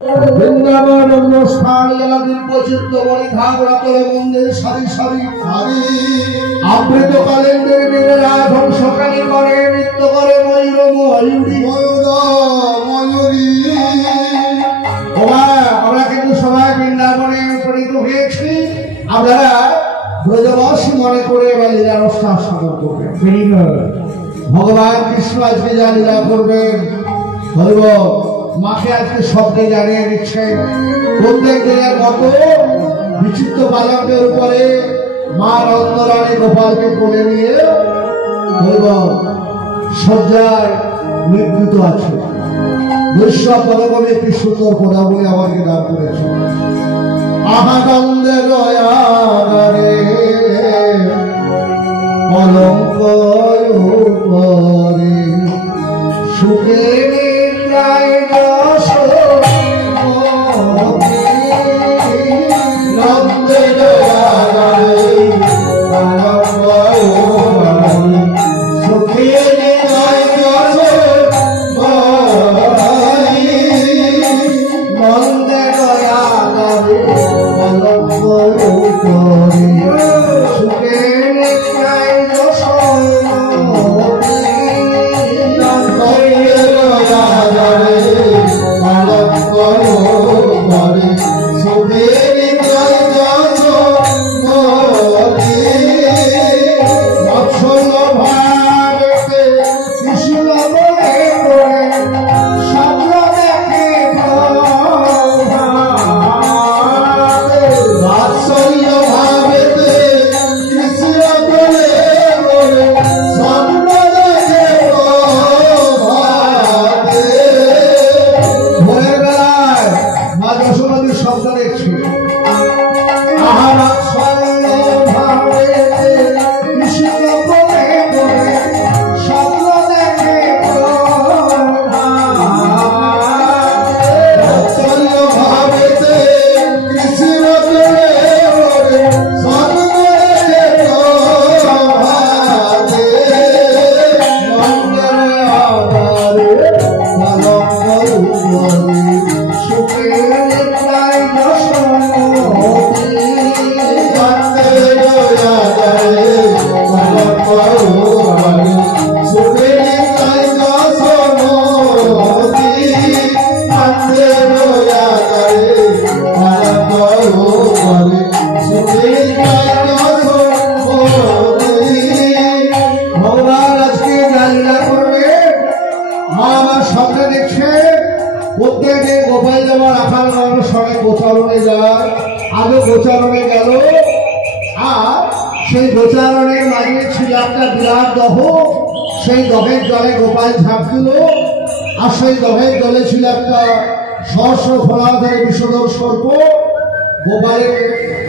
বৃন্দাবন অনুষ্ঠান এলাদিন বৈচিত্র বলিধাবরাতলে মন্দির সারি সারি আবৃত কালেন্দ্রের দিনে রাজহংসকালী করে নৃত্য করে ময়ূর ময়ূরী ময়ূরী। আমরা কিন্তু সবাই বৃন্দাবনে উপনীত হয়েছি। আপনারা ব্রজবাসী মনে করে এবার লীলার অনুষ্ঠান সাধন করবেন। ভগবান কৃষ্ণ আজকে যা লীলা করবেন বলব মাকে আজকে স্বপ্নে জানিয়ে দিচ্ছেন। প্রত্যেক দিনের মতো বিচিত্র বালকদের উপরে মা নন্দরানী গোপালকে কোলে নিয়ে বলব সজ্জায় নিবৃত আছে। বৈষ্ণব পদকবি একটি সুন্দর কথা বলে আমাকে দান করেছে। আহানন্দের দয়ারে কলঙ্ক উপরে সুখে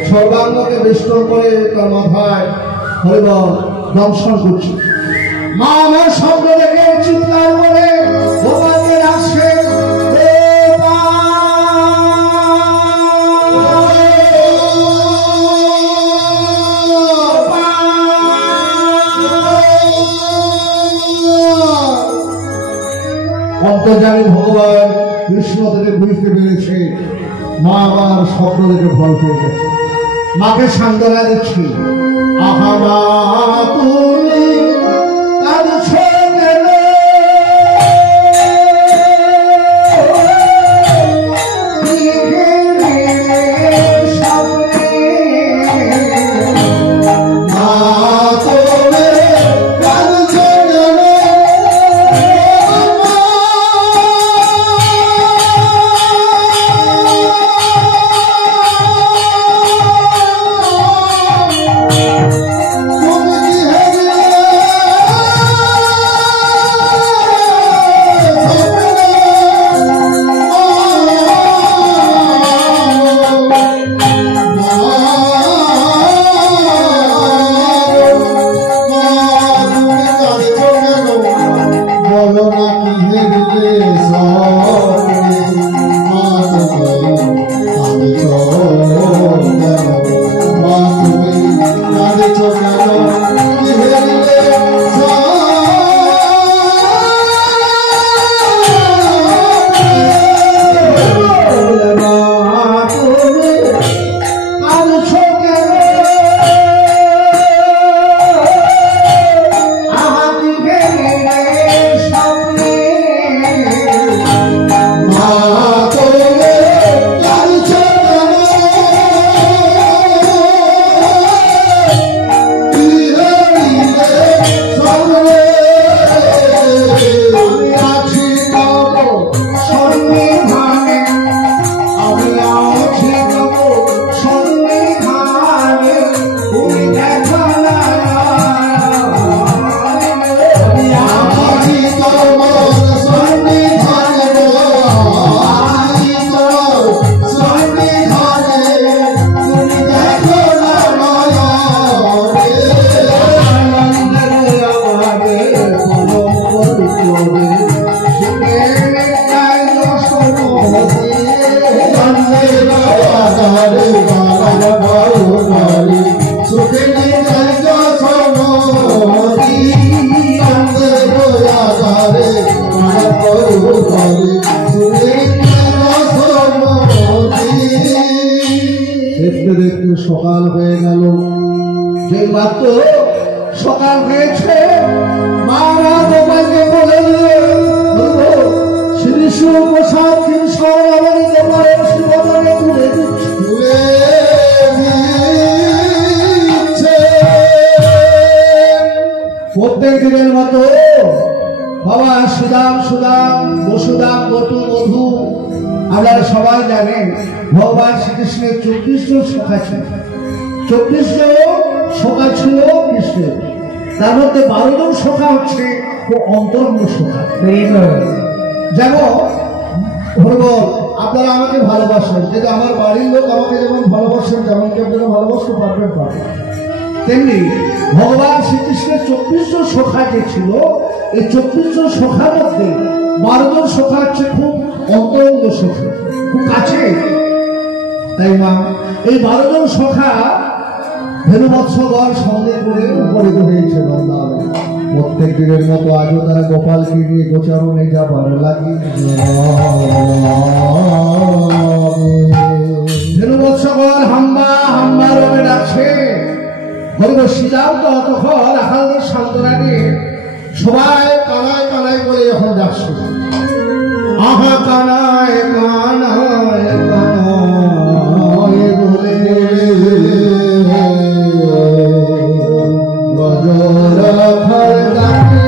সর্বাঙ্গকে বেষ্টন করে তার মাথায় দংশন করছে। মা আমার শব্দ দেখে চিৎকার করে গোপালকে আসছে। অন্তর্যামী ভগবান কৃষ্ণ থেকে বুঝতে পেরেছে মা আমার শব্দ দেখে ভয় পেয়ে গেছে। মাকে সান্ত্বনা দিচ্ছি। আহা মা তুমি কাঁদছো কেন? তুমি কি হেরে সকাল হয়ে গেল। যে মাত্র সকাল হয়েছে মারা গোপালকে বলে শ্রী সুপ্রসাদ কিংসরাবলী গোপালের শিবদনে তুলে দিচ্ছে। প্রত্যেক দিনের মতো বাবা সুদাম বসুদাম বটু মধু আপনারা সবাই জানেন ভগবান শ্রীকৃষ্ণের 24 জন সখা ছিল। 24 জন সখা ছিল কৃষ্ণের, তার মধ্যে 12 জন সখা হচ্ছে অন্তরঙ্গ সখা। যেমন ধরবো আপনারা আমাকে ভালোবাসেন, যেটা আমার বাড়ির লোক আমাকে যেমন ভালোবাসেন তেমন কি আপনারা ভালোবাসতে পারবেন? তেমনি ভগবান শ্রীকৃষ্ণের 24 জন সখা যে ছিল, এই 24 জন সখার মধ্যে 12 জন সখা হচ্ছে খুব অন্তরঙ্গ সখা, খুব কাছে। তাই মা এই 12 জন সখা ধেনুবৎসগণ সঙ্গে করে উপনীত হয়েছে বৃন্দাবনে। প্রত্যেক দিনের মতো আজও তারা গোপালকে নিয়ে গোচারণে যাবার লাগি। ধেনুবৎসগণ হাম্বা রবে ডাকছে। হরিব শ্রীরাম তো তখন রাখালদের সান্ত্বনা নিয়ে সবাই কানায় বলে যখন ডাকছে, আহা কানায় বলে গজরাখাল ডাকে।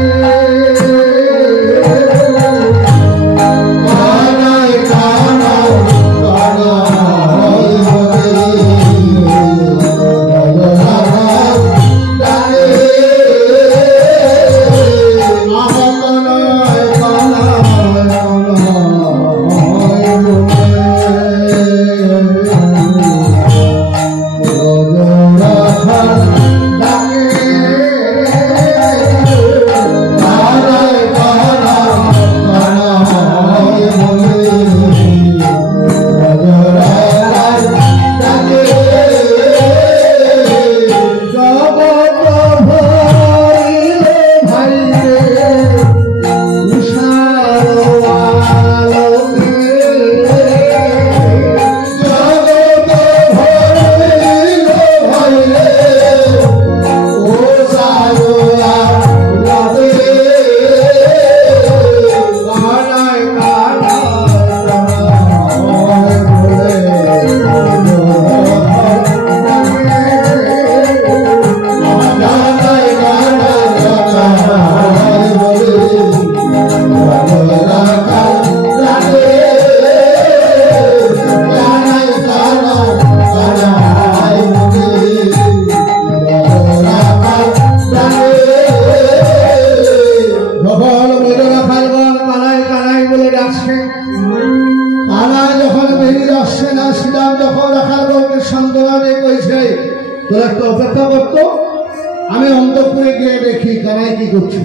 আমি অন্তঃপুরে গিয়ে দেখি কানাই কি করছি।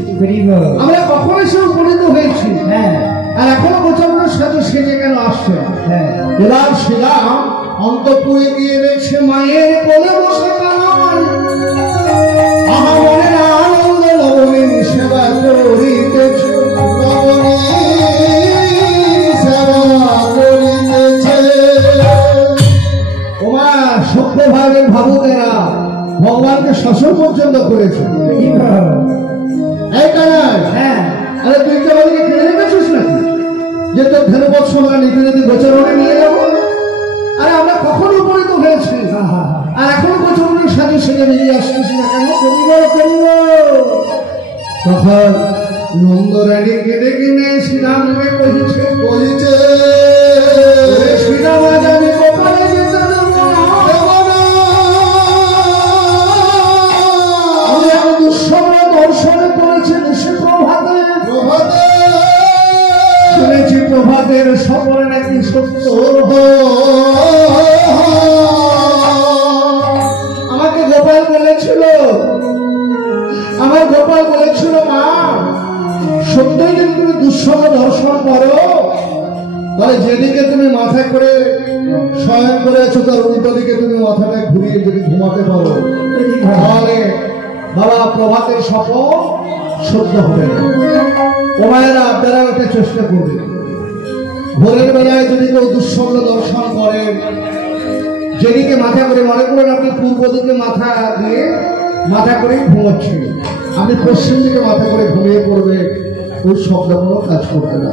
আমরা কখন এসে উপনীত হয়েছি, আর এখনো গোচারণের সাথে সেজে কেন আসছে? এবার শ্রীরাম অন্তঃপুরে গিয়ে দেখছে মায়ের কোলে বসে কানাই। আমার মনে আনন্দ নবমীর সেবা করিতেছে, ওমা সভ্য ভাবের ভাবুকেরা ভগবানকে শাসন পর্যন্ত করেছে। এই কানাই, আরে তুই কি আমাদেরকে কেড়ে রেখেছিস নাকি যে তোর ধেনুবৎসগণ নীতি গোচরণে নিয়ে যাবো? আরে আমরা কখন উপনীত হয়েছি, আর এখনো গোচরণের সাথে সেজে বেরিয়ে আসছিস না কেন? তখন নন্দরানী কেঁদে কিনে শ্রীরামকে কহিছে শ্রীরাম আজ আমি গোপালে যেতে দেবো না। দর্শনে করেছে দেশে প্রভাতে শুনেছি প্রভাতের সকলে নাকি সত্য। আমাকে গোপাল বলেছিল, আমার গোপাল বলেছিল মা সত্যই যদি তুমি দুঃসহ দর্শন করো তাহলে যেদিকে তুমি মাথায় করে শয়ন করেছো তার উল্টো দিকে তুমি মাথাটা ঘুরিয়ে যদি ঘুমাতে পারো তাহলে বাবা প্রভাতের স্বপ্ন সত্য হবে। ওমায়েরা আপনারা একটা চেষ্টা করবে, ভোরের বেলায় যদি কেউ দুঃস্বপ্ন দর্শন করেন, যেদিকে মাথা করে মনে করেন আপনি পূর্ব দিকে মাথা দিয়ে মাথা করে ঘুমাচ্ছেন, আপনি পশ্চিম দিকে মাথা করে ঘুমিয়ে পড়বে, ওই শব্দগুলো কাজ করবে না।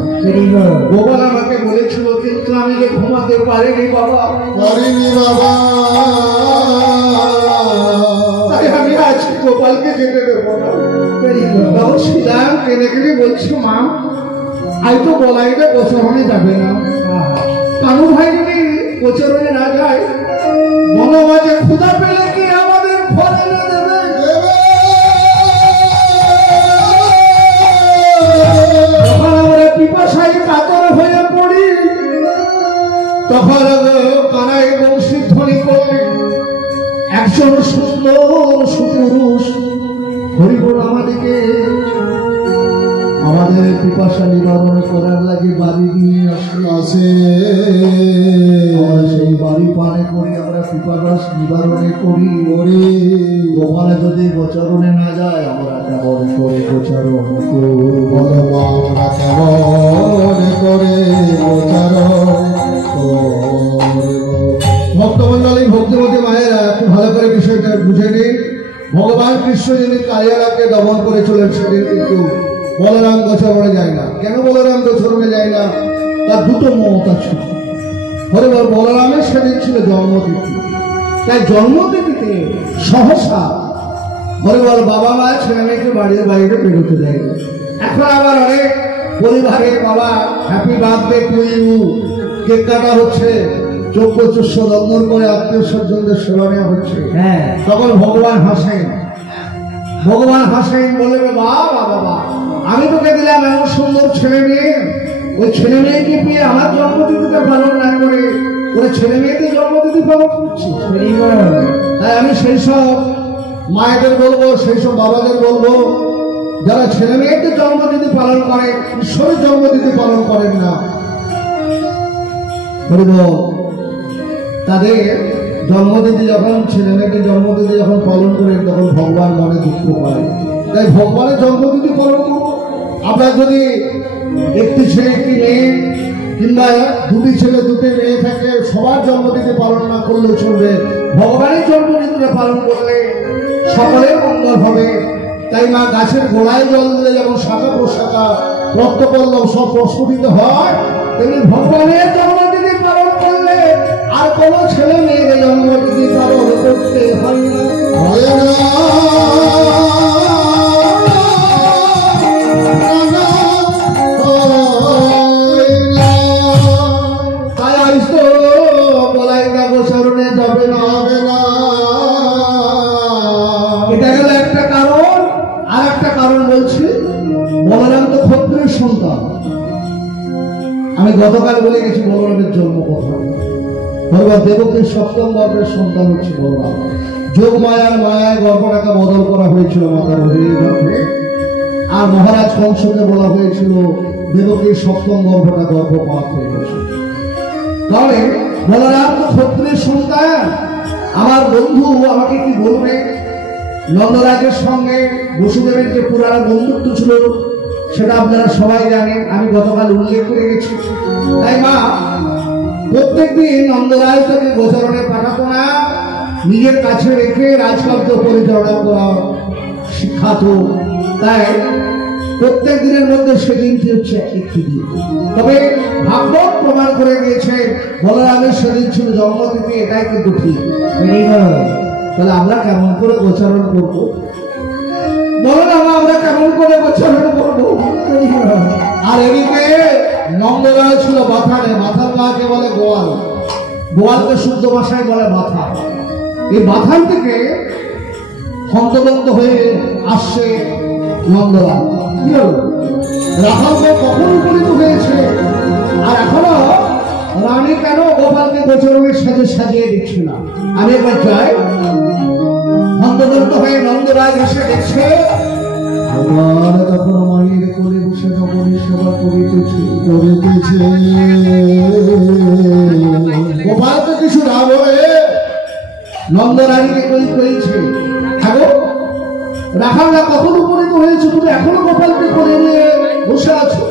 গোপাল আমাকে বলেছিল, কিন্তু আমি যে ঘুমাতে পারিনি বাবা, পারিনি বাবা, তাই আমি আজকে গোপালকে যেতে দেবো না। তখন শ্রীরাম কেনে কেনে বলছি, মা আই তো বলাইটা গোচরণে যাবে না, কানু ভাই যদি গোচরণে না যায়, বনমাঝে ক্ষুধা পেলে কি আমাদের ফলে না দেবে? যখন আমরা পিপাসায় কাতর হয়ে পড়ি, তখন কানাই বংশী ধ্বনি করলে একজন সুন্দর সুপুরুষ হরিবল আমাদেরকে আমাদের পিপাসা নিবারণ করার লাগে বাড়ি নিয়ে আসে। সেই বাড়ি পানে করে আমরা পিপাসাস নিবারণে করি। ওখানে যদি গোচরণে না যায়, আমরা কেমন করে গোচরণ করব? আমরা কেমন করে গোচরণ ভক্তমন্ডলী, ভক্তিমতী মায়েরা একটু ভালো করে বিষয়টা বুঝে নিন। ভগবান কৃষ্ণ যিনি কালিয়ারাকে দমন করে চলেছিলেন, কিন্তু বলরাম গোচরণে যায় না। কেন বলরাম গোচরণে যায় না? তার দুটো মমতা ছিল। হরিবল বলরামের সেদিন ছিল জন্মতিথি, তাই জন্মতিথিতে সহসা হরিবল বাবা মা ছেলে মেয়েকে বাড়ির বাইরে বেরোতে দেয়। এখন আবার অনেক পরিবারের বাবা happy birthday to you cake কাটা হচ্ছে, চোখ চুষ্য দন্দন করে আত্মীয় স্বজনদের সেবা নেওয়া হচ্ছে। তখন ভগবান হাসেন, ভগবান হাসেন, বলে বাবা বাবা, আমি তোকে দিলাম এমন সুন্দর ছেলে মেয়ে, ওই ছেলে মেয়েকে পেয়ে আমার জন্মতিথিতে পালন না করে ওরা ছেলে মেয়েদের জন্মতিথি পালন করছি। তাই আমি সেই সব মায়েদের বলবো, সেই সব বাবাদের বলবো, যারা ছেলে মেয়েদের জন্মতিথি পালন করে, ঈশ্বরের জন্মতিথি পালন করেন না, তাদের জন্মতিথি যখন ছেলে মেয়েদের জন্মতিথি যখন পালন করেন, তখন ভগবান মনে দুঃখ পায়। তাই ভগবানের জন্মতিথি পালন করবো। আপনার যদি একটি ছেলে একটি মেয়ে কিংবা দুটি ছেলে দুটি মেয়ে থাকে, সবার জন্মতিথি পালন না করলেও চলবে, ভগবানের জন্মতিথিটা পালন করলে সকলের মঙ্গল হবে। তাই মা গাছের গোড়ায় জল দিলে যেমন শাখা প্রশাখা রক্তপল্লব সব প্রস্ফুটিত হয়, তেমনি ভগবানের জন্মতিথি পালন করলে আর কোনো ছেলে মেয়ের জন্মতিথি পালন করতে হয় না। তাই আজ তো বলাইটা গোচরণে যাবে না। এটা গেল একটা কারণ। আর একটা কারণ বলছি, বলরাম তো ক্ষত্রিয়ের সন্তান। আমি গতকাল বলে গেছি বলরামের জন্ম কথা। ভগবান দেবকীর সপ্তম গর্ভের সন্তান হচ্ছে বলরাম। যোগ মায়ার মায়ায় গর্ভটাকে বদল করা হয়েছিল মাতার হরির গর্ভে, আর মহারাজ কংসকে বলা হয়েছিল দেবকীর সপ্তম গর্ভটা গর্ভপাত হয়ে গেছে। তাহলে বলরাম তো ক্ষত্রিয়ের সন্তান। আমার বন্ধু আমাকে কি বলবে, নন্দরাজের সঙ্গে বসুদেবের যে পুরানো বন্ধুত্ব ছিল সেটা আপনারা সবাই জানেন, আমি গতকাল উল্লেখ করে গেছি। তাই মা প্রত্যেকদিন নন্দরাজ তাকে গোচরণে পাঠাতো না, নিজের কাছে রেখে রাজকার্য পরিচালনা করা শিক্ষাত। তাই প্রত্যেক দিনের মধ্যে সেদিনটি হচ্ছে একটি দিন। তবে ভাগবত প্রমাণ করে গিয়েছে বলরামের সেদিন ছিল জন্মতিথি, এটাই কিন্তু ঠিক। তাহলে আমরা কেমন করে গোচরণ করবো? বলো না আমরা কেমন করে গোচরণ করবো? আর এদিকে নন্দরাজ ছিল বাথানে, মাথার মাকে বলে গোয়াল, গোয়ালকে শুদ্ধ ভাষায় বলে বাথা। এই বাথান থেকে হন্তদন্ত হয়ে আসছে নন্দরাজ। কি হল, রাখাল কখন উপনীত হয়েছে, আর এখনো রানী কেন গোপালকে গোচরণের সাথে সাজিয়ে দিচ্ছে না? আমি একবার যাই। হন্তদন্ত হয়ে নন্দরাজ এসে দেখছে গোপাল তখন মায়ের কোলে বসে নবনী সেবা করিতেছে। গোপাল তো কিছু না বলে নন্দরানীকে কইছে, হ্যাঁ রাখালরা কখন উপনীত হয়েছে, তুমি এখনো গোপালকে কোলে নিয়ে বসে আছো?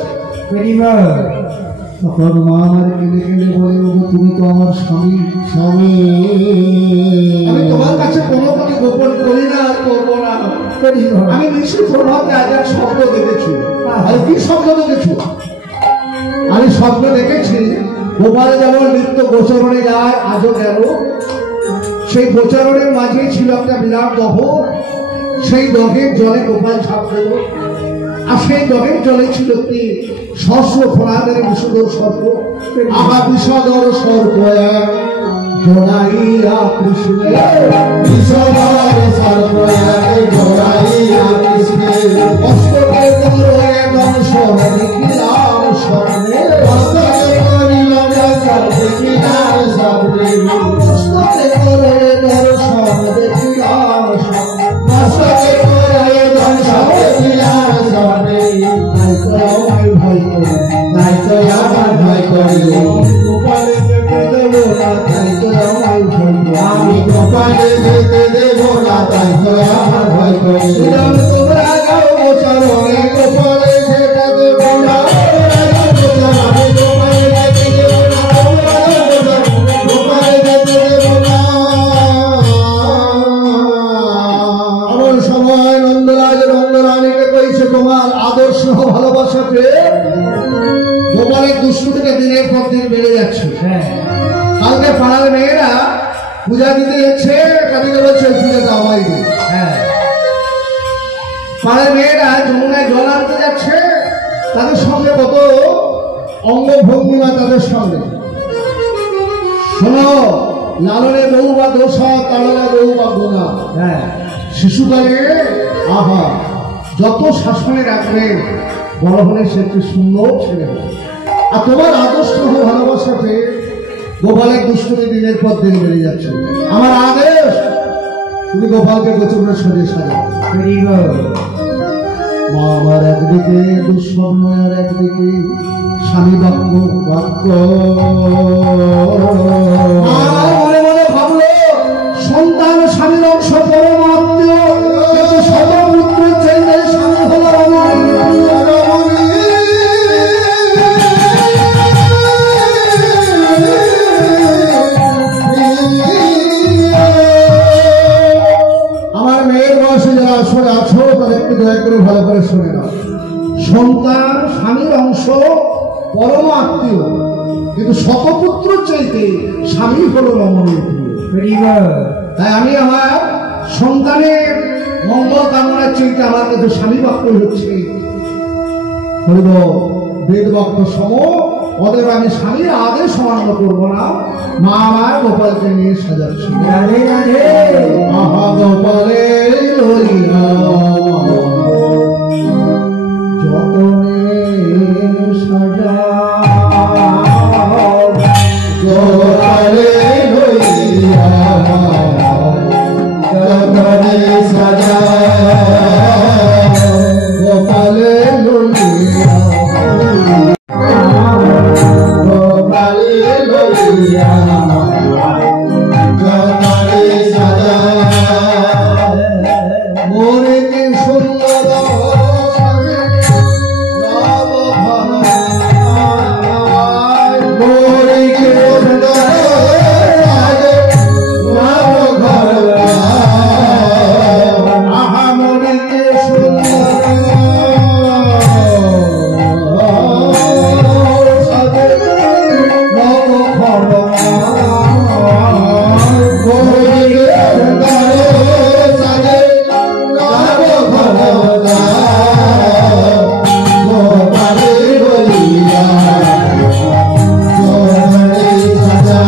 তখন মা আমার কেঁদে কেঁদে বলে, তুমি তো আমার স্বামী। স্বামী আমি তোমার কাছে কোনো কথা গোপন করি না, আর করবো না। আমি নিশ্চয় প্রভাত রাজার স্বপ্ন দেখেছি। আর কি স্বপ্ন দেখেছি? আমি স্বপ্ন দেখেছি গোপাল যেমন নিত্য গোচরণে যায়, আজও গেল। সেই গোচরণের মাঝেই ছিল একটা বিরাট দহ। সেই দহের জলে গোপাল ঝাঁপ দিল। আর সেই দহের জলে ছিল কি সহস্র ফোড়াদের বিষধর সর্প। আহা বিষধর সর্প জড়াইয়া কৃষ্ণে, বিষধর সর্প জড়াইয়া কৃষ্ণে, অষ্টকে করয়ে দংশন দেখিলাম স্বপ্নে, অষ্টকে করিলাম দংশন দেখিলাম স্বপ্নে, অষ্টকে করয়ে দর্শন দেখিলাম স্বপ্নে, অষ্টকে করিলাম দংশন দেখিলাম স্বপ্নে। তাই তো আমায় ভয় করি, তাই তো আমার ভয় করি, গোপালে যেতে দেব না, তাই তো আমায় ভয় করি। আমি গোপালে যেতে দেব না, তাই তো আমার ভয় করি। শ্রীরাম তোমরা যাও গোচরণে, গোপালে যেতে দেব না। আমি গোপালে যেতে দেব না, গোপালে যেতে দেব না। এমন সময় নন্দরাজ নন্দরানীকে কইছে, তোমার আদর্শ ভালোবাসাতে গোপালের দুষ্টু থেকে দিনের পর দিন বেড়ে যাচ্ছে। কালকে পাড়ার মেয়েরা পূজা দিতে যাচ্ছে, কাদিকে বলছে পূজাটা আমায় দে। পাড়ার মেয়েরা যমুনায় জল আনতে যাচ্ছে, তাদের সঙ্গে কত অঙ্গভঙ্গিমা তাদের সঙ্গে। শোনো, লালনে বউ বা দোষা, তাড়লে বউ বা গোনা। শিশুকালে আহা যত শাসনে রাখবে, বড় হলে সে একটি সুন্দর ছেলে হবে। আর তোমার আদর্শ ভালোবাসাতে গোপালের দুষ্টুমি দিনের পর দিন বেড়ে যাচ্ছে। আমার আদেশ, তুমি গোপালকে গোচরণে সরিয়ে সাজাও। মা আমার একদিকে দুঃস্বপ্ন, আর একদিকে স্বামী বাক্য বাক্য। আমার মনে মনে ভাবলো, সন্তান স্বামীর অংশ পরম আত্মীয়, কিন্তু সর্বপুত্রের চাইতে স্বামী হলো রমণী। আমার মেয়ের বয়সে যারা আসলে আছো, তাদের একটু দয়া করে ভালো করে শুনে নাও। সন্তান স্বামীর অংশ, পরম আত্মীয়, কিন্তু শতপুত্র চাইতে স্বামী হলো রমণীর প্রিয়। তাই আমি আমার সন্তানের মঙ্গল কামনার চাইতে আমার কাছে স্বামী বাক্য হচ্ছে হইব বেদ বাক্য সম। অতএব আমি স্বামীর আদেশ অমান্য করবো না। মা আমার গোপালকে নিয়ে সাজাচ্ছি। আহা গোপালে লইয়া যতনে সাজা, গোপালে লইয়া যতনে সাজা, গোপালে লইয়া, গোপালে লইয়া যতনে সাজা, মোরে কি সুন্দর মোরে কি সুন্দর সাজে নব ঘর। আহা মোরে কি সুন্দর সাজে নব ঘর। মোরে কি সুন্দর সাজে নব ঘর। গোপালে বলিয়া যতনে সাজা,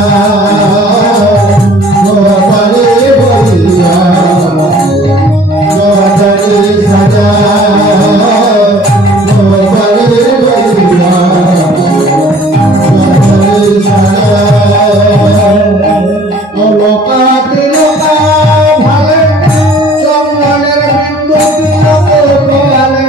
গোপালে বলিয়া যতনে সাজা, গোপালে বলিয়া যতনে সাজা। লোকাতে লোকা ভালে চন্দনের বিন্দু তিলক গোপালে।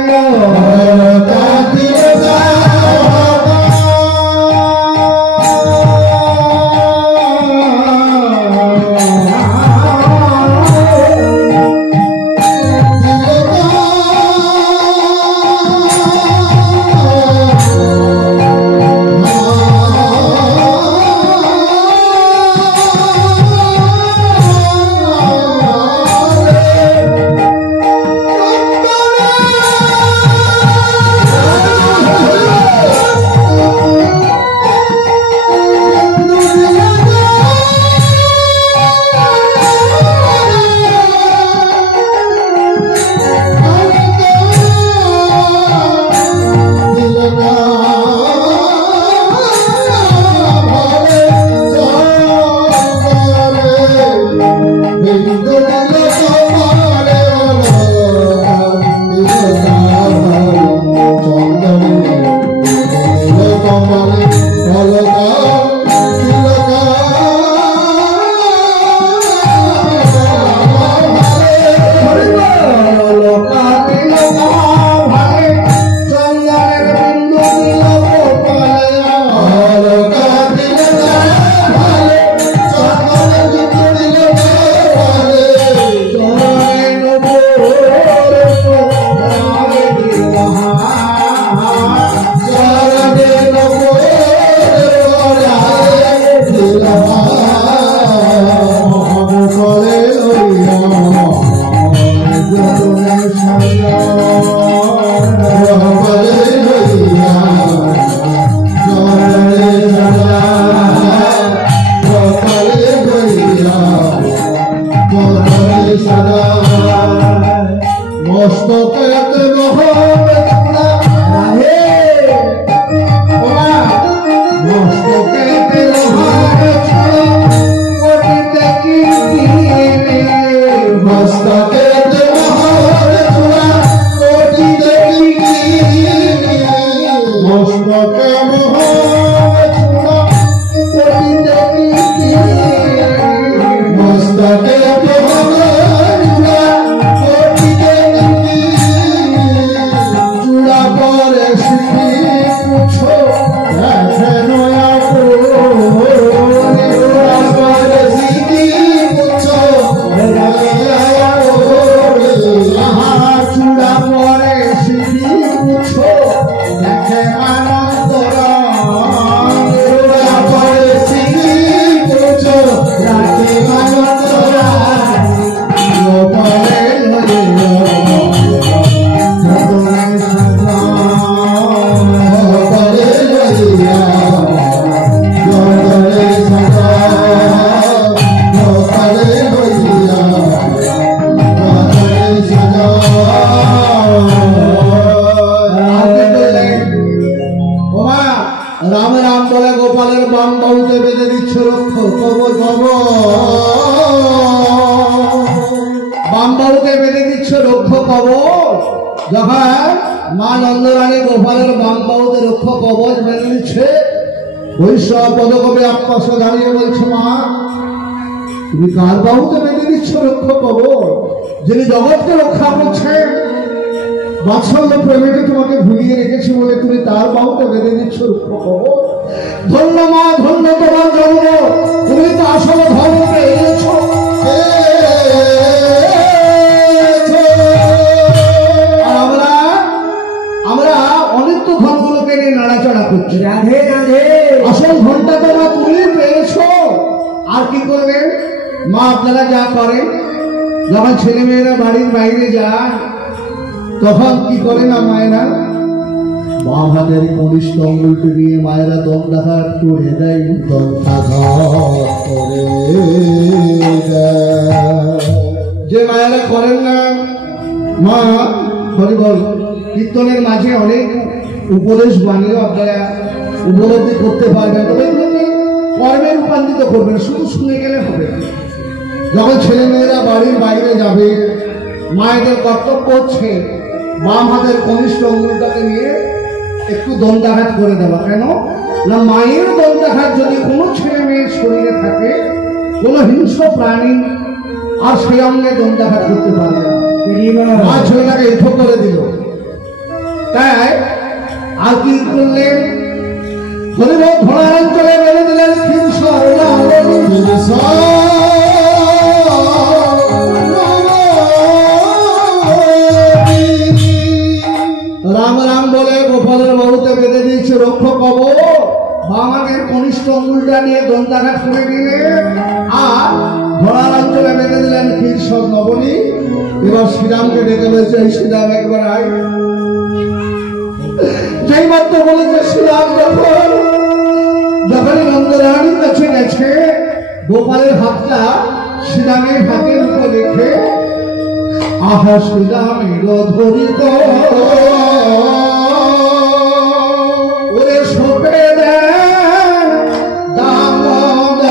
মস্তকে চূড়া পরে শ্রী পুছো চূড়া পরে সিঁড়ি পুছো দেখে আনন্দরা রাম রাম বলে গোপালের বাম বাহুতে বেঁধে দিচ্ছ রক্ষ কবর বাম বাহুতে বেঁধে দিচ্ছ রক্ষ কবর। যখন মা নন্দরানী গোপালের বাম বাহুতে রক্ষ কবচ বেঁধে দিচ্ছে, বৈষ্ণব পদকবি আত্মাশা দাঁড়িয়ে বলছে, মা তুমি কার বাহুতে বেঁধে দিচ্ছ রক্ষ কবর? যিনি জগৎকে রক্ষা করছেন, বাৎসল্য প্রেমেকে তোমাকে ভুলিয়ে রেখেছি বলে তুমি তার বাহুতে বেঁধে দিচ্ছ রক্ষ কবর। ধন্য মা, ধন্য তোমার জন্ম, তুমি তো আসলে ধর্মকে এনেছ। আমরা অনেক তো ধনগুলোকে নিয়ে নাড়াচাড়া করছি। রাধে রাধে, আসল ধনটা তোমরা তুমি পেয়েছ। আর কি করবেন মা? আপনারা যা করেন, যখন ছেলে মেয়েরা বাড়ির বাইরে যায় তখন কি করে না মায়েরা বাম হাতের কনিষ্ঠ আঙুলটি নিয়ে মায়েরা দণ্ডাঘাত করে দেয়, যে মায়েরা করেন না, মা হরিবল কীর্তনের মাঝে অনেক উপদেশ বানিয়েও আপনারা উপলব্ধি করতে পারবেন, তবে এগুলোকে কর্মে রূপান্তরিত করবেন, শুধু শুনে গেলে হবে না। যখন ছেলে মেয়েরা বাড়ির বাইরে যাবে, মায়েদের কর্তব্য হচ্ছে বাম হাতের কনিষ্ঠ আঙুলটাকে নিয়ে একটু দণ্ডাঘাত করে দেওয়া। কেন না, মায়ের দণ্ডাঘাত যদি কোনো ছেলে মেয়ের শরীরে থাকে, কোনো হিংস্র প্রাণী আর সেই অঙ্গে দণ্ডাঘাত করতে পারবে না। মা ছেলেটাকে এঠো করে দিল, তাই আর কি করলেন? হরিবল ধরার অঞ্চলে বেড়ে দিলেন হিংস্র রাম রাম বলে গোপালের বাহুতে বেঁধে দিয়েছে রক্ষ কবর। বামাদের কনিষ্ঠ আঙুলটা নিয়ে দণ্ডাঘাত করে দিলেন আর ধরার অঞ্চলে বেঁধে দিলেন ক্ষীরসর নবনী। এবার শ্রীরামকে ডেকে বলছে, শ্রীরাম একবার আয়। যেই মাত্র বলেছে শ্রীরাম যখনই নন্দরানীর কাছে গেছে, গোপালের হাতটা শ্রীরামের হাতের উপর রেখে আহা শ্রীরামের ধরিত ওরে সোপে দেন দামোদর,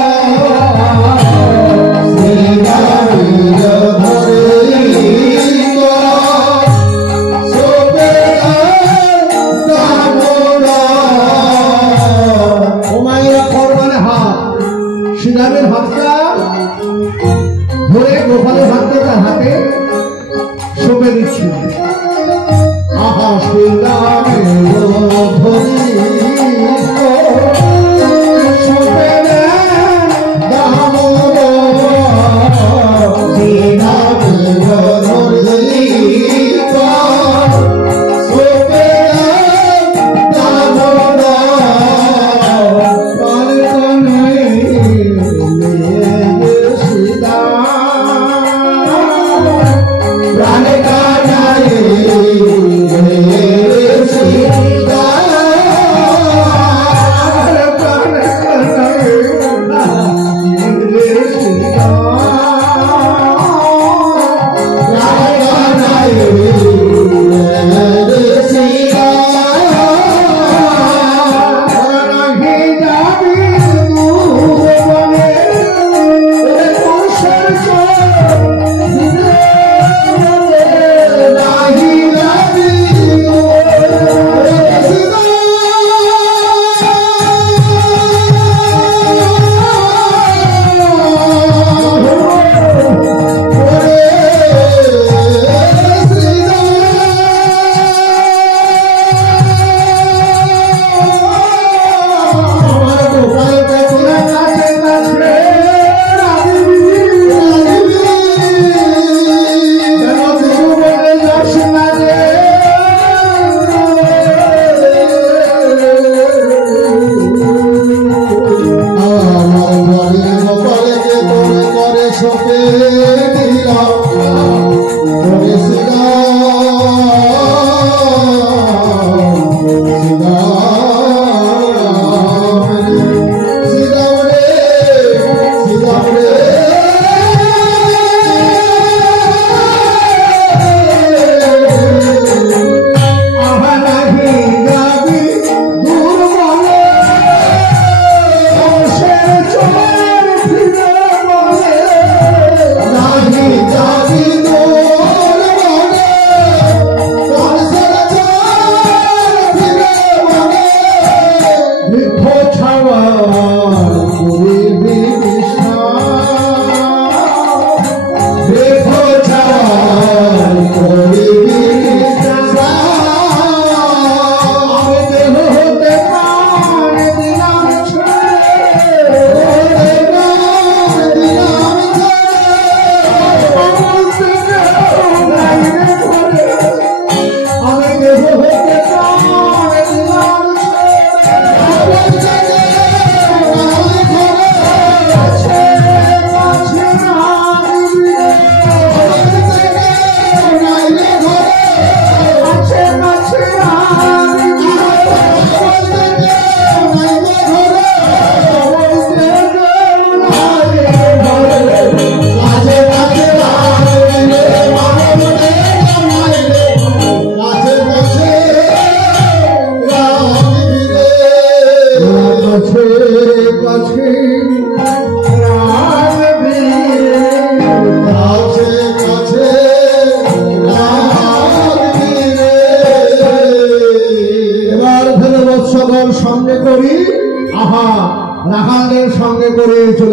শ্রীরামের ধরিত সোপে দেন দামোদর। ও মায়েরা করবানে হাত, শ্রীরামের হাতটা ধরে গোপালের হাতটা তার হাতে সোপে দিচ্ছি। আহা শ্রীরামের ধরিত সোপে দেন দামোদর, শ্রীরামের ধরিত সোপে দেন দামোদর। কানে কানে প্রাণে কানায়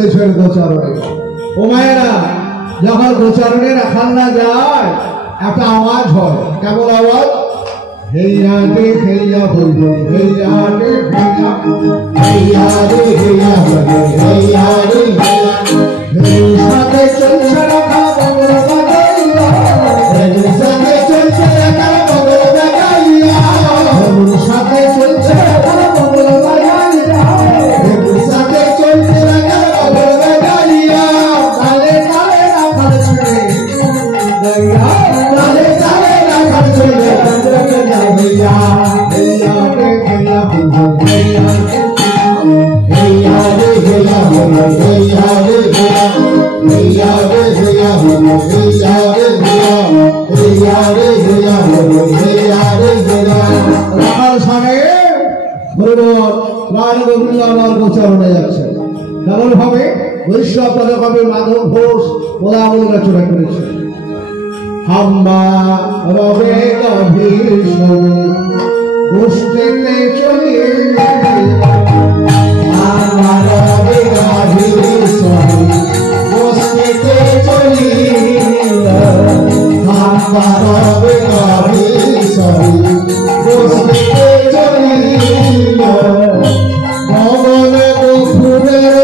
বলেছেন গোচারণে। ও মায়েরা, যখন গোচারণে রাখাল না যায় একটা আওয়াজ হয়। কেমন আওয়াজ? হেইয়া রে হেইয়া হই হই, হেইয়া রে হেইয়া, হেইয়া রে হেইয়া হই হই, হেইয়া রে হেইয়া। হেই সাথে চলছে রাখা বগল বাজাইয়া, হেই সাথে চলছে রাখা বগল বাজাইয়া, হেই সাথে চলছে রাখা বগল বাজাইয়া, হেই সাথে চলছে রাখা বগল বাজাইয়া। তালে তালে রাখাল ছেড়ে দইয়া, তালে তালে রাখাল ছেড়ে হেইয়া হেইয়া রে হেইয়া হই হই, হেইয়া রে হেইয়া রে হেইয়া হই হই, হেইয়া রে হেইয়া, হেইয়া রে হেইয়া হই হই, হেইয়া রে হেইয়া, হেইয়া রে হেইয়া হই হই, হেইয়া রে হেইয়া। রাখাল সাহেব বলবৎ প্রাণ গোবিন্দ আমার গোচারণে যাচ্ছে। কেমন ভাবে? বৈষ্ণব পদকবি মাধব ঘোষ পদাবলী রচনা করেছে। হাম্বা রবে গভীর সবে গোষ্ঠীতে চলি, হাম্বা রবে গভীর সবে গোষ্ঠীতে চলি, হাম্বা রবে গভীর সবে গোষ্ঠীতে চলি। ভগলে বন্ধুদের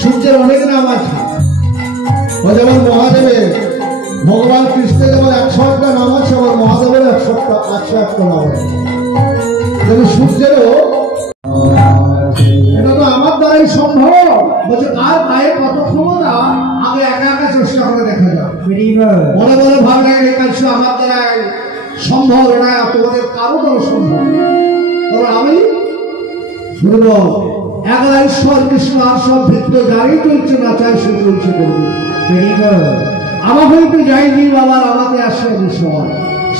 সূর্যের অনেক নাম আছে। যেমন মহাদেবের, ভগবান কৃষ্ণের যেমন 101টা নাম আছে, আমার মহাদেবের 101টা নাম আছে। যেমন সূর্যেরও, এটা তো আমার দ্বারাই সম্ভব। বলছে আর গায়ে কত ক্ষমতা, আগে একা একা চেষ্টা করে দেখা যায়। মনে মনে ভাবলেন এই কাজ আমার দ্বারাই সম্ভব না, তোমাদের কারো দ্বারা সম্ভব। তবে আমি শুনবো একলা ঈশ্বর কৃষ্ণ আর সব ভিত্ত যাই চলছে না চাই সে চলছে করবে। আমার হইতে যাইনি বাবার, আমাকে আসে বিষয়।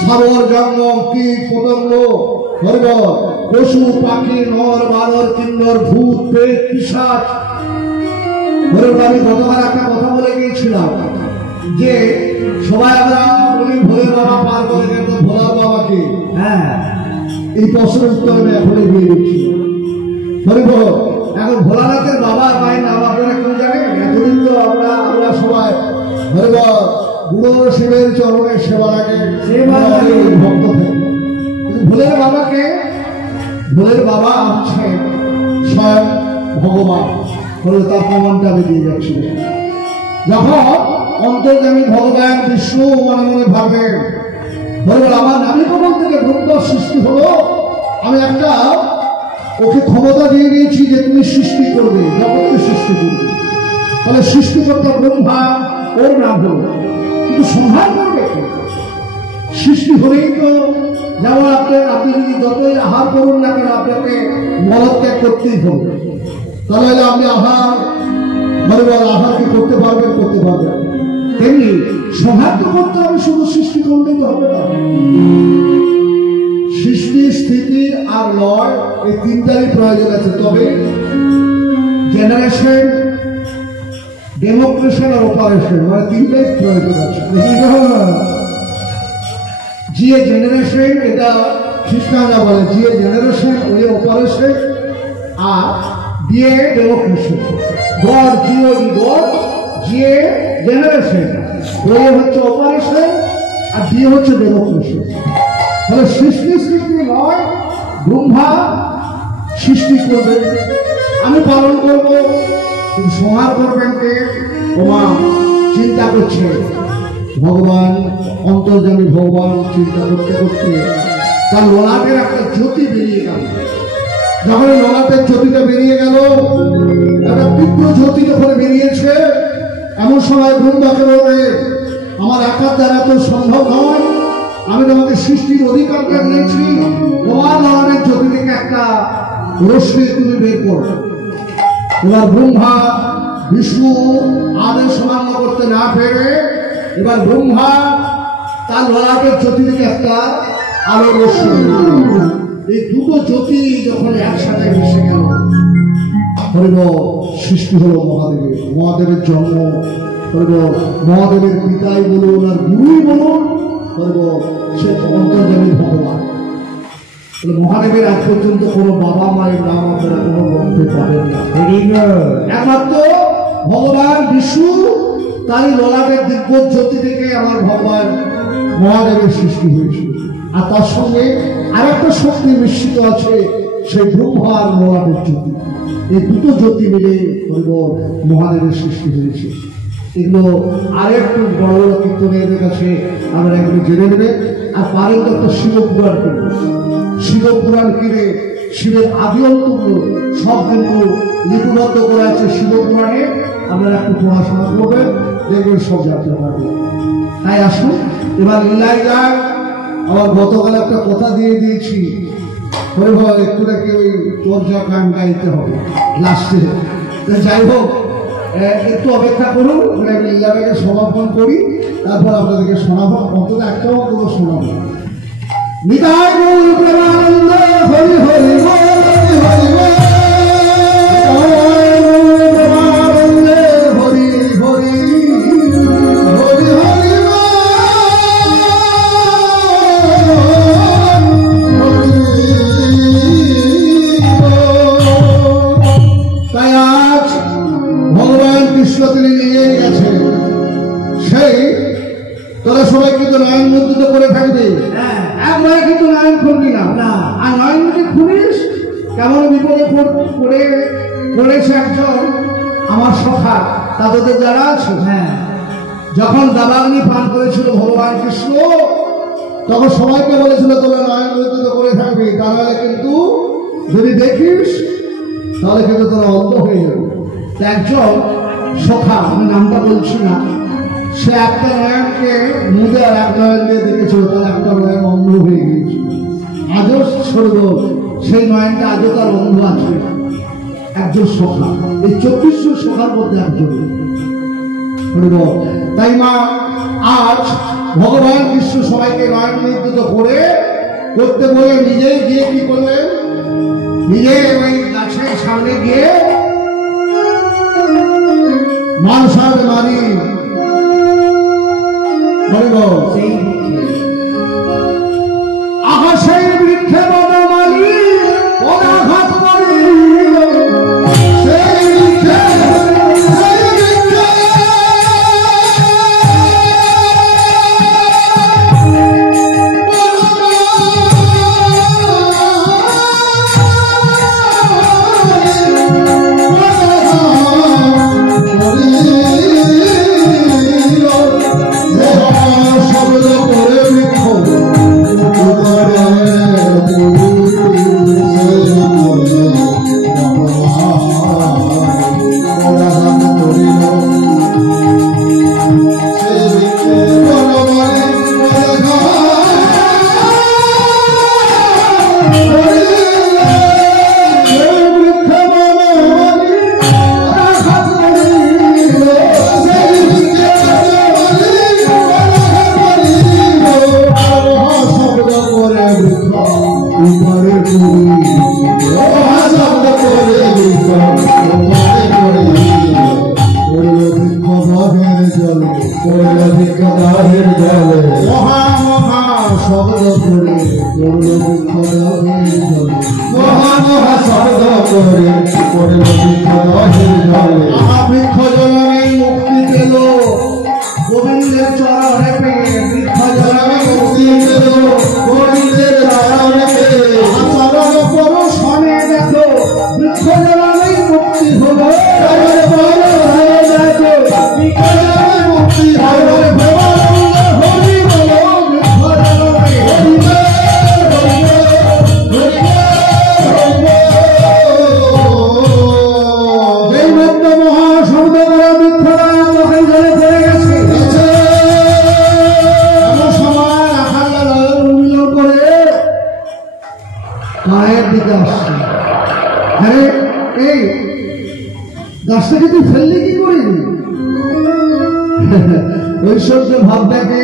সাবর জঙ্গম কীট পতঙ্গ পশু পাখি নর বানর কিন্নর ভূত প্রেত পিশাচ। আমি গতবার একটা কথা বলে গিয়েছিলাম যে সবাই আমরা বলি ভোলে বাবা পার করে গেল, ভোলার বাবাকে। হ্যাঁ, এই প্রশ্নের উত্তর আমি এখনই দিয়ে দিচ্ছি। এখন ভোলানাথের বাবার মায়ের নাম আপনারা কেউ জানেন? এতদিন তো আমরা সবাই বুড়ো শিবের চরণের সেবা লাগে, ভক্ত থাকে। ভোলের বাবাকে, ভোলের বাবা আছে স্বয়ং ভগবান। তার প্রমাণটা আমি দিয়ে যাচ্ছি। যখন অন্তর্যামী ভগবান বিষ্ণু মনে মনে ভাববেন আমার নামী কমল থেকে ব্রহ্ম সৃষ্টি হলো, আমি একটা ওকে ক্ষমতা দিয়ে দিয়েছি যে তুমি সৃষ্টি করবে, জগৎকে সৃষ্টি করবে। তাহলে সৃষ্টিকর্তা ব্রহ্মা ওর নাম হল, কিন্তু সংহার করবে। সৃষ্টি হলেই তো যেমন আপনি যদি যতই আহার করুন না কেন আপনাকে মলত্যাগ করতেই হবে। তাহলে আপনি আহার কি করতে পারবেন? করতে পারবেন। তেমনি সংহার তো করতে হবে, শুধু সৃষ্টি করলেই তো হবে না। সৃষ্টি স্থিতি আর লয় এই তিনটারই প্রয়োজন আছে। তবে জেনারেশন, ডেমোক্রেশন আর অপারেশন, মানে তিনটাই প্রয়োজন আছে। জিএ জেনারেশন, এটা খ্রিস্টানরা বলে জিএ জেনারেশন, ওই অপারেশন, আর ডিএ ডেমোক্রেশন। God G O D God, GA generation, ওই হচ্ছে অপারেশন, আর ডিএ হচ্ছে ডেমোক্রেশন। তাহলে সৃষ্টি সৃষ্টি নয়, ব্রহ্মা সৃষ্টি করবে, আমি পালন করব, সংহার করবেন কে? ওমা চিন্তা করছে ভগবান, অন্তর্যামী ভগবান চিন্তা করতে করতে তার ললাটের একটা জ্যোতি বেরিয়ে গেল। যখন ললাটের জ্যোতিটা বেরিয়ে গেল, একটা তীব্র জ্যোতি যখন বেরিয়েছে, এমন সময় ব্রহ্মাকে বলবে আমার একার দ্বারা তো সম্ভব নয়, আমি তোমাকে সৃষ্টির অধিকারটা দিয়েছি, তোমার ললাটের জ্যোতি থেকে একটা রশ্মি তুমি বের করো। এবার ব্রহ্মা বিষ্ণু আদেশ মান্য করতে না পেরে এবার ব্রহ্মা তার ললাটের জ্যোতি থেকে একটা আলো রশ্মি, এই দুটো জ্যোতি যখন একসাথে মিশে গেল, হরিব সৃষ্টি হলো মহাদেবের। মহাদেবের জন্ম হরিব, মহাদেবের পিতাই বলুন আর গুরুই বলুন, হরিব সে অন্তর্যামী ভগবান। মহাদেবের আজ পর্যন্ত কোনো বাবা মায়ের নাম আপনারা কোনো গ্রন্থে পাবেন না, একমাত্র ভগবান বিষ্ণু তারই ললাটের দিব্য জ্যোতি থেকে আমার ভগবান মহাদেবের সৃষ্টি হয়েছিল। আর তার সঙ্গে আরেকটা শক্তি মিশ্রিত আছে, সেই ব্রহ্মা আর ললাটের জ্যোতি। এই দুটো জ্যোতি মিলে মহাদেবের সৃষ্টি হয়েছে। এগুলো আরেকটু বড় বড় কীর্তনের কাছে আমরা এগুলো জেনে নেবে। আর পারেন তো একটা শিবপুরাণ কিনবে, শিবপুরাণ কিনে শিবের আদি অন্তগুলো সব কিন্তু লিপিবদ্ধ করা আছে শিবপুরাণে। আপনারা একটু পড়াশোনা করবেন, দেখবেন সব যাত্রা পারবেন। তাই আসুন এবার লীলায় যান। আমার গতকাল একটা কথা দিয়ে দিয়েছি, একটু নাকি ওই চর্চা গান গাইতে হবে লাস্টে। যাই হোক, একটু অপেক্ষা করুন, আমি লীলাটাকে সমাপন করি, তারপর আপনাদেরকে শোনাবো, অন্তত একটা অন্তত শোনাবো। নিতাই গৌর প্রেমানন্দ হরি হরি হরি হরি সবাই কিন্তু নয়ন মুদ্রিত করে থাকবে, একবারে কিন্তু নয়ন খুলবি না। আর নয়ন যদি খুলিস কেমন বিপদে পড়েছে একজন আমার সখা, তাদের যারা আছে। যখন দাবাগ্নি পান করেছিল ভগবান কৃষ্ণ, তখন সবাইকে বলেছিল তোমরা নয়ন মুদ্রিত করে থাকবে, তাহলে কিন্তু যদি দেখিস তাহলে কিন্তু তোরা অন্ধ হয়ে যাবে। একজন সখা, আমি নামটা বলছি না, সে একটা নয়নকে মুদে আর এক নয়ন দিয়ে দেখেছিল, তার একটা নয়ন অন্ধ হয়ে গিয়েছিল। আজও ছোট সেই নয়নটা আজও তার অন্ধ আছে। একজন সখা, এই 2400 সখার মধ্যে একজন। তাই মা আজ ভগবান কৃষ্ণ সবাইকে নয়ন মুদ্রিত করতে বলে নিজেই গিয়ে কি করলেন, নিজে ওই গাছের সামনে গিয়ে মানসার মারি আকাশের বৃক্ষে বনমালী পদাঘাত করে সেই বৃক্ষে মুক্তি পেল গোবিন্দের চরণে পেয়ে, বৃক্ষ জলমে মুক্তি পেল গোবিন্দের চরণে পেয়ে, চরণ পরশনে দেখো বৃক্ষ জলমে মুক্তি হলো, চরণ পরশনে দেখো বৃক্ষ জলমে মুক্তি হলো। হরি বলো বৃক্ষ জলমে হরি গাছটাকে তুই ফেললি কি করিনি? ঐশ্বর্য ভাবটাকে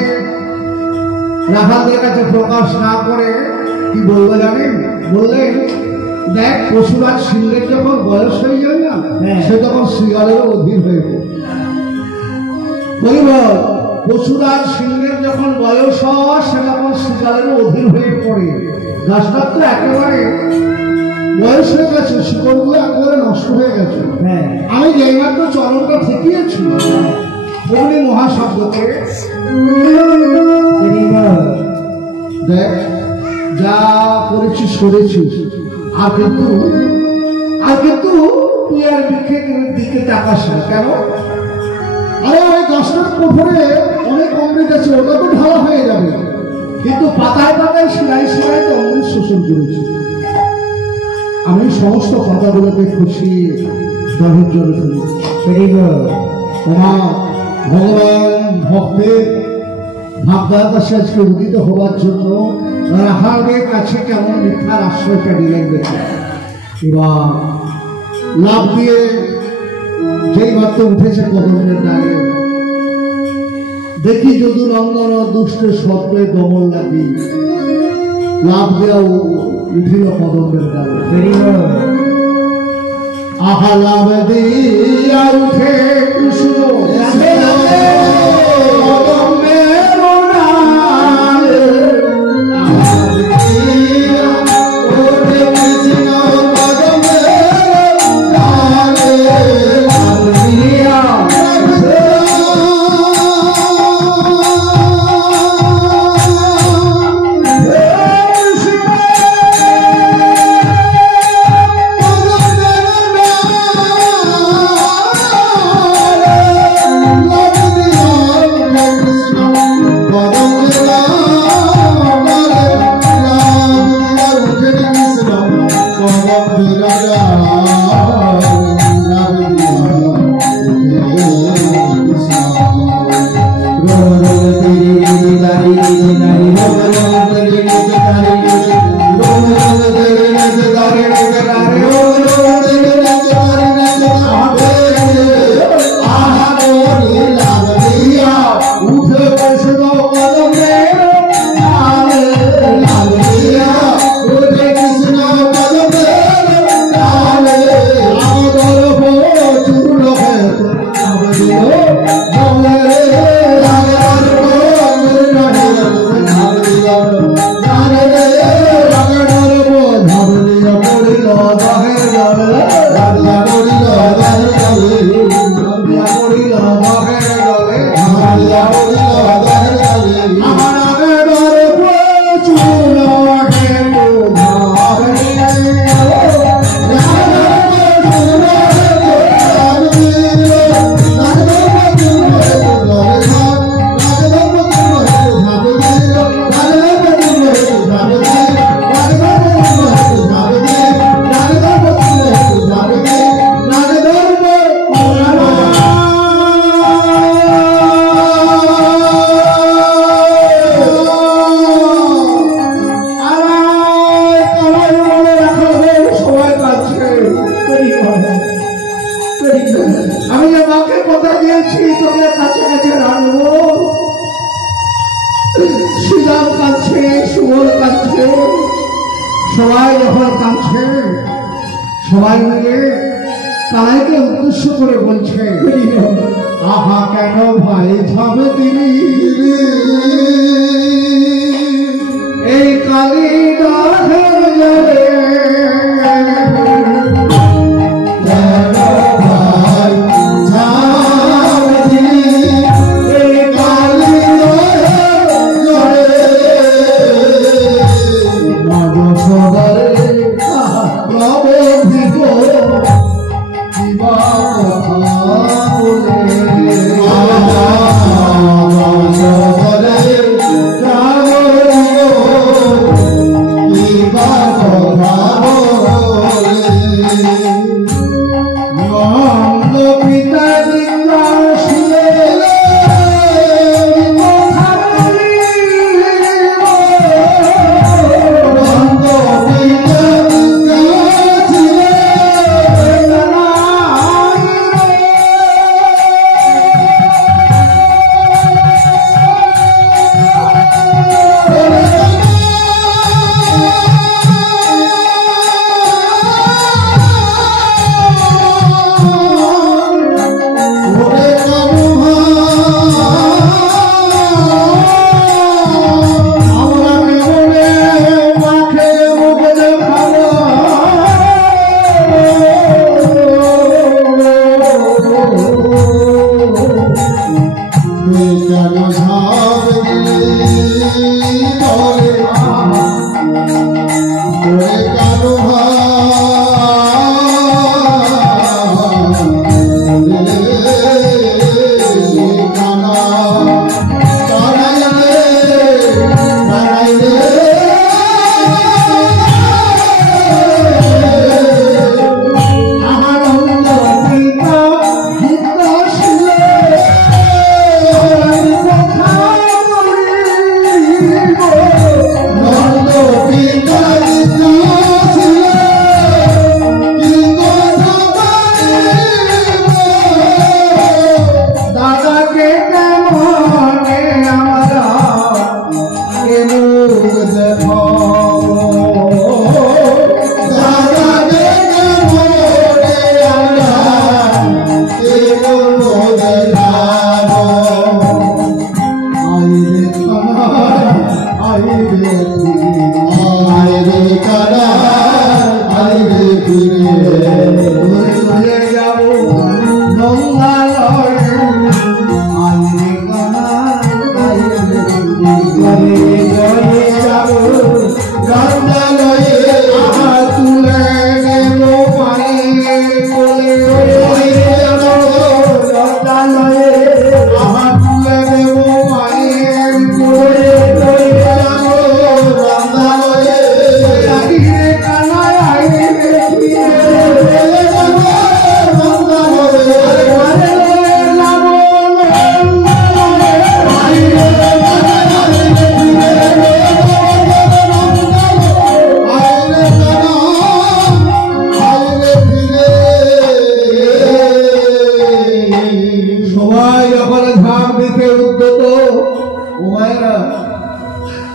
রাখালদের কাছে প্রকাশ না করে কি বলবো জানেন? বললেন, দেখ পশুরাজ সিংহের যখন বয়স হয়ে যায় না, সে তখন শিয়ালেরও অধীর হয়ে যায়। পশুরাজ সিংহের যখন বয়স হয় সে তখন শিকারেরও অধীর হয়ে পড়ে। গাছটা তো একেবারে বয়স হয়ে গেছে, শিকড়গুলো একেবারে নষ্ট হয়ে গেছে। আমি যেইমাত্র চরণটা ঠেকিয়েছি অমনি মহাশব্দকে দেখ যা করেছিস করেছিস, আর কিন্তু তুই আর বৃক্ষের দিকে তাকাস না। কেন? আরে ওই গাছটার উপরে অনেক অমৃত আছে, ওটা তো ঢালা হয়ে যাবে, কিন্তু পাতায় পাতায় শিরায় শিরায় তো অমৃত শোষণ করেছি। আমি সমস্ত পাতাগুলোকে খুশি জলের জলে ফেলি। ভগবান ভক্তের ভাবনার আজকে উদিত হওয়ার জন্য রাহালের কাছে কেমন মিথ্যার আশ্রয়টা দিলেন দেখে। এবার লাভ দিয়ে যেই মাত্র উঠেছে কদমের ডালে, দেখি যদু নন্দন দুষ্টের স্বপ্নে দমন লাগি, লাভ দেওয়া উঠিল কদমের ডালে। আহা লাভ দিয়া উঠে কৃষ্ণ সবাই যখন কাঁদছে, সবাই মিলে কানাইকে উদ্দেশ্য করে বলছে, আহা কেন ভাই যাবে তিনি এই কালী দাহের জলে, Oh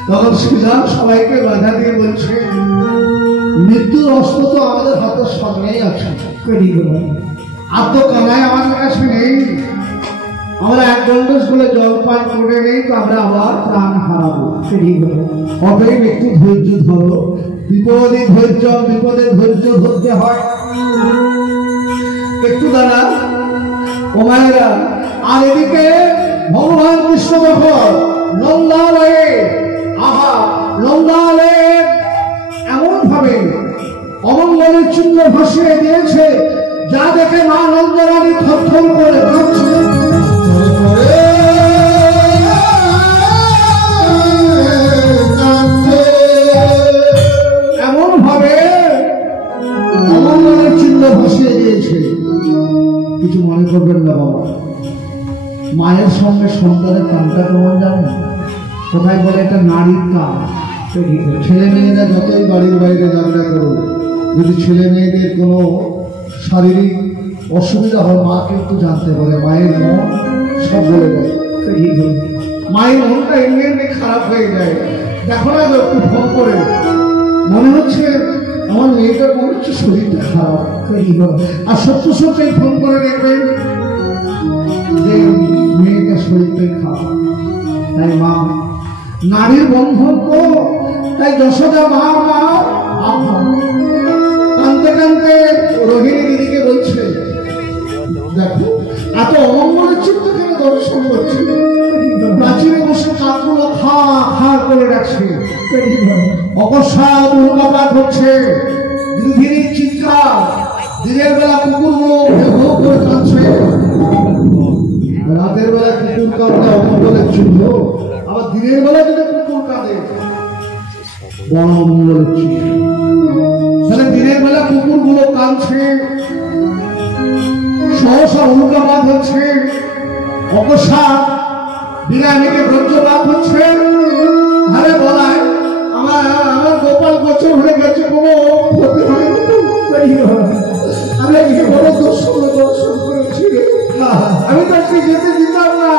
তখন শ্রীরাম সবাইকে বাধা দিয়ে বলছে, মৃত্যুর অস্ত্র তো আমাদের হাতের সামনেই আছে, আর তো কানায় আমাদের কাছে নেই। আমরা এক গন্ডস বলে জল পান করে নেই তো আমরা আবার প্রাণ হারাবো। অতএব একটু ধৈর্য ধরো, বিপদে ধৈর্য, বিপদে ধৈর্য ধরতে হয়। একটু দাঁড়া ও মায়েরা। আর এদিকে ভগবান কৃষ্ণ যখন নন্দালয়ে, আহা নন্দালয়ে এমন ভাবে অমঙ্গলের চিহ্ন ভাসিয়ে দিয়েছে, যা দেখে মা নন্দরানী থরথর করে কাঁপছে। এমন ভাবে অমঙ্গলের চিহ্ন ভাসিয়ে দিয়েছে। কিছু মনে করবেন না বাবা, মায়ের সঙ্গে সন্তানের কানটা কেমন জানেন? কোথায় বলে এটা নারীর কান। ছেলে মেয়েরা যতই বাড়ির বাইরে ঝগড়া করুক, যদি ছেলে মেয়েদের কোনো শারীরিক অসুবিধা হয়, মা কিন্তু জানতে পারে, মায়ের মন সব বলে দেয়। মায়ের মনটা এমনি এমনি খারাপ হয়ে যায়। দেখো না একটু ফোন করে, মনে হচ্ছে আমার মেয়েটার মনে হচ্ছে শরীরটা খারাপ। আর সত্য সত্যি ফোন করে দেখবেন যে মেয়েটার শরীরটাই খারাপ। তাই মা নারীর বন্ধন তো, তাই যশোদা মা মা কানতে কানতে রোহিণী দিদিকে বলছে, দেখো এত অমঙ্গলের চিত্র কেন দর্শন করছে? প্রাচীরে বসে কাকগুলো খা খা করে রাখছে, অকস্মাৎ উল্কাপাত হচ্ছে, গৃহিণীর চিৎকার, দিনের বেলা কুকুরগুলো ভেউ করে কাঁদছে। রাতের বেলা কুকুর কাঁদলে অমঙ্গলের চিহ্ন, আবার দিনের বেলা যদি কুকুর কাঁদে বড় অমঙ্গলের চিহ্ন। তাহলে দিনের বেলা কুকুরগুলো কাঁদছে, সহসা উল্কাপাত হচ্ছে, অকস্মাৎ বিরামীকে বজ্রপাত হচ্ছে। আরে বলায় আমার গোপাল গোচর হয়ে গেছে, কোনো ক্ষতি হয়নি। আমি এদিকে বড় দর্শন করেছি, আমি তো আজকে যেতে দিতাম না,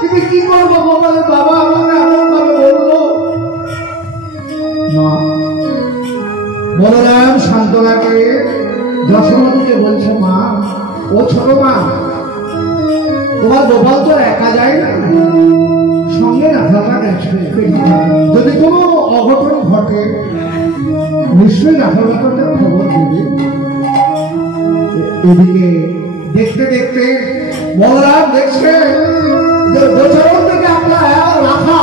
কিন্তু কি করবো? গোপালের বাবা আমাকে এমন ভাবে বললো। মা বলরাম শান্তনাকে যশোমতীকে বলছে, মা ও ছোট মা, তোমার গোপাল তো একা যায় না, সঙ্গে রাধাটা গেছে। যদি কোনো অঘটন ঘটে নিশ্চয়ই রাধাটাকে খবর দেবে। এদিকে দেখতে দেখতে বলরাম দেখছে যে গোচরণ থেকে আপনার রাধা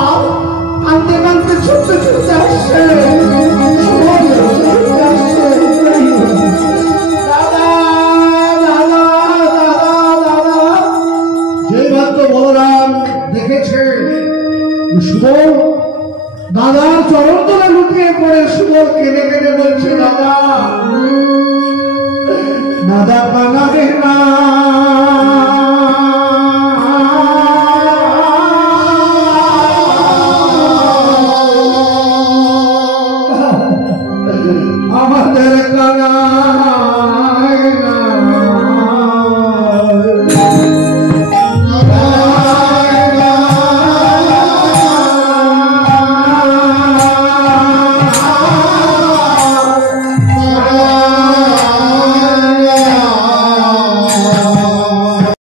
কাঁদতে কাঁদতে ছুটতে ছুটতে আসছে। সুবল দাদার চরণ তলে লুটিয়ে পড়ে সুবল কেঁদে কেঁদে বলছে, দাদা দাদা কানাবে না।